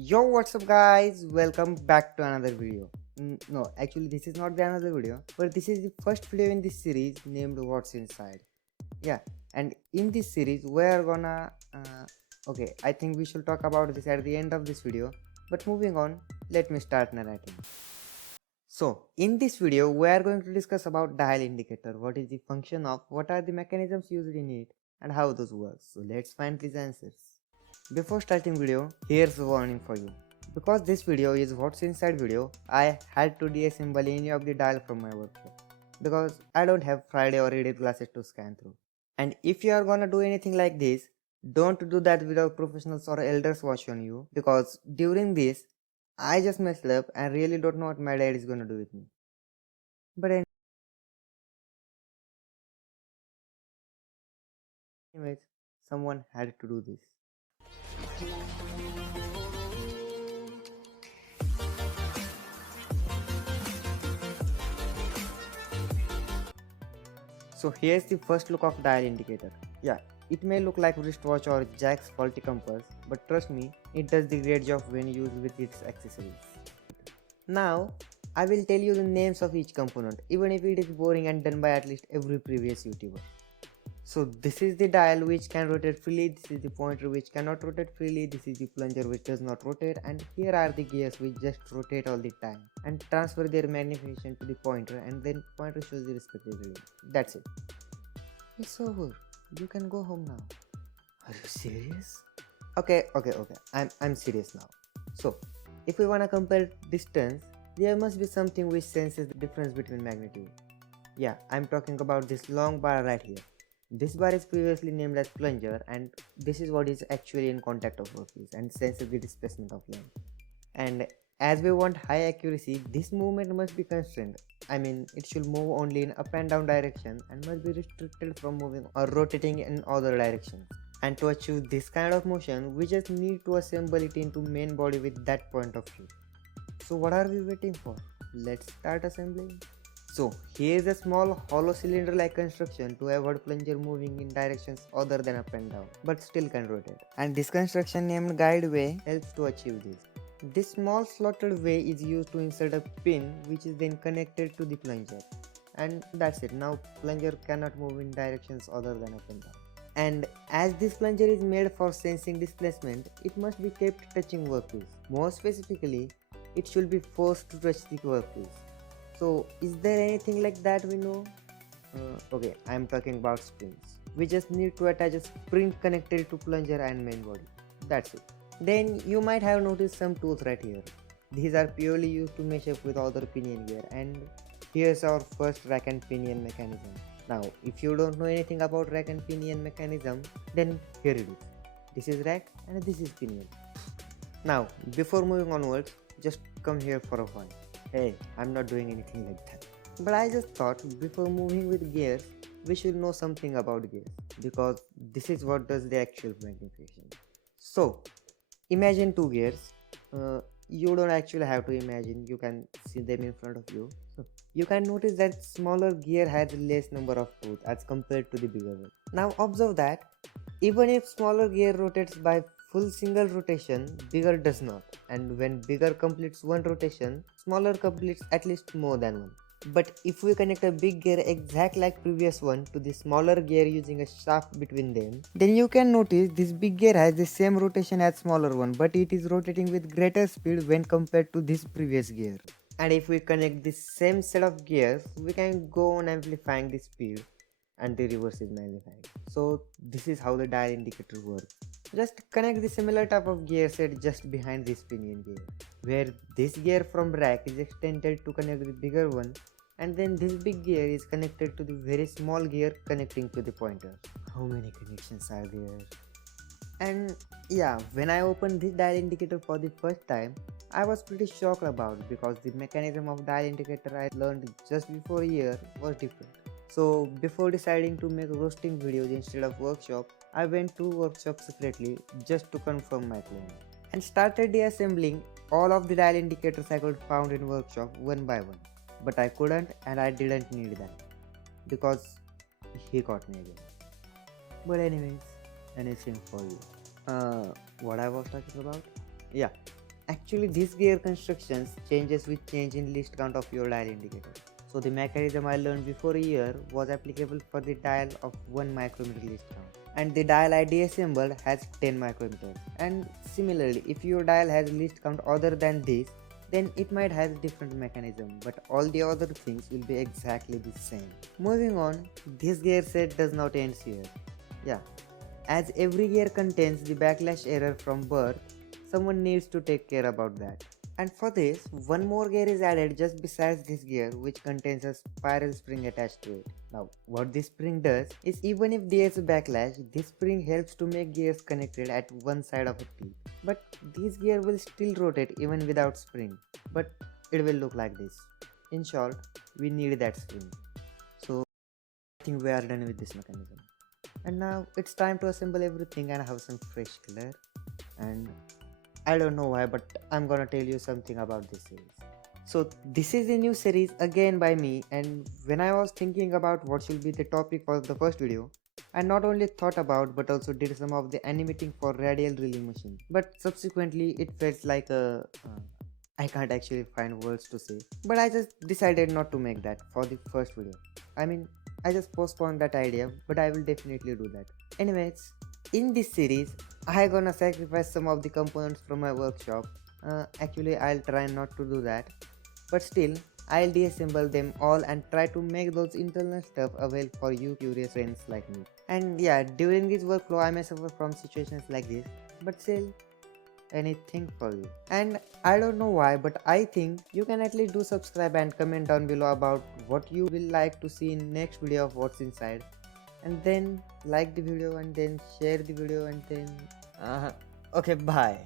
Yo, what's up, guys? Welcome back to another video. No, actually, this is not the another video, but this is the first video in this series named What's Inside. Yeah, and in this series, we're gonna. Okay, I think we should talk about this at the end of this video, but moving on, let me start narrating. So, in this video, we are going to discuss about dial indicator, what is the function of, what are the mechanisms used in it, and how those work. So, let's find these answers. Before starting video, here's a warning for you. Because this video is what's inside video, I had to deassemble any of the dial from my workshop. Because I don't have Friday or edit glasses to scan through. And if you are gonna do anything like this, don't do that without professionals or elders watch on you. Because during this, I just messed up and really don't know what my dad is gonna do with me. But anyways, someone had to do this. So here's the first look of dial indicator. Yeah, it may look like wristwatch or Jack's faulty compass, but trust me, it does the great job when used with its accessories. Now, I will tell you the names of each component, even if it is boring and done by at least every previous YouTuber. So this is the dial which can rotate freely, this is the pointer which cannot rotate freely, this is the plunger which does not rotate, and here are the gears which just rotate all the time and transfer their magnification to the pointer, and then pointer shows the respective reading. That's it. It's over. You can go home now. Are you serious? Okay. I'm serious now. So if we wanna compare distance, there must be something which senses the difference between magnitude. Yeah, I'm talking about this long bar right here. This bar is previously named as plunger, and this is what is actually in contact of workpiece and senses the displacement of length. And as we want high accuracy, this movement must be constrained. I mean, it should move only in up and down direction and must be restricted from moving or rotating in other directions. And to achieve this kind of motion, we just need to assemble it into main body with that point of view. So what are we waiting for? Let's start assembling. So here is a small hollow cylinder like construction to avoid plunger moving in directions other than up and down, but still can rotate. And this construction named guide way helps to achieve this. This small slotted way is used to insert a pin which is then connected to the plunger. And that's it. Now plunger cannot move in directions other than up and down. And as this plunger is made for sensing displacement, it must be kept touching workpiece. More specifically, it should be forced to touch the workpiece. So is there anything like that we know? Okay, I am talking about springs. We just need to attach a spring connected to plunger and main body. That's it. Then you might have noticed some tools right here. These are purely used to mesh up with other pinion gear, and here's our first rack and pinion mechanism. Now if you don't know anything about rack and pinion mechanism, then here it is. This is rack and this is pinion. Now before moving onwards, just come here for a while. Hey, I'm not doing anything like that. But I just thought before moving with gears, we should know something about gears, because this is what does the actual magnification. So imagine two gears. You don't actually have to imagine, you can see them in front of you. So you can notice that smaller gear has less number of toes as compared to the bigger one. Now observe that even if smaller gear rotates by full single rotation, bigger does not, and when bigger completes one rotation, smaller completes at least more than one. But if we connect a big gear exact like previous one to the smaller gear using a shaft between them, then you can notice this big gear has the same rotation as smaller one, but it is rotating with greater speed when compared to this previous gear. And if we connect this same set of gears, we can go on amplifying the speed and the reverse is magnified. So this is how the dial indicator works. Just connect the similar type of gear set just behind this pinion gear, where this gear from rack is extended to connect the bigger one, and then this big gear is connected to the very small gear connecting to the pointer. How many connections are there? And yeah, when I opened this dial indicator for the first time, I was pretty shocked about it, because the mechanism of dial indicator I learned just before a year was different. So before deciding to make roasting videos instead of workshop, I went to workshop separately just to confirm my claim, and started deassembling all of the dial indicators I could found in workshop one by one. But I couldn't, and I didn't need that, because he got me again. But anyways, anything for you. What I was talking about? Yeah. Actually, this gear constructions changes with change in list count of your dial indicator. So the mechanism I learned before a year was applicable for the dial of 1 micrometer list count. And the dial I assembled has 10 micrometers. And similarly, if your dial has list count other than this, then it might have different mechanism, but all the other things will be exactly the same. Moving on, this gear set does not end here. Yeah, as every gear contains the backlash error from birth, someone needs to take care about that. And for this, one more gear is added just besides this gear, which contains a spiral spring attached to it. Now, what this spring does is, even if there is a backlash, this spring helps to make gears connected at one side of a teeth. But this gear will still rotate even without spring, but it will look like this. In short, we need that spring. So I think we are done with this mechanism. And now it's time to assemble everything and have some fresh color. And I don't know why, but I'm gonna tell you something about this series. So this is a new series again by me, and when I was thinking about what should be the topic for the first video, I not only thought about but also did some of the animating for radial drilling machine. But subsequently it felt like I can't actually find words to say. But I just decided not to make that for the first video. I mean, I just postponed that idea, but I will definitely do that. Anyways, in this series, I gonna sacrifice some of the components from my workshop. Actually, I'll try not to do that, but still, I'll deassemble them all and try to make those internal stuff available for you curious friends like me. And yeah, during this workflow, I may suffer from situations like this, but still, anything for you. And I don't know why, but I think you can at least do subscribe and comment down below about what you will like to see in next video of what's inside, and then like the video and then share the video and then okay, bye.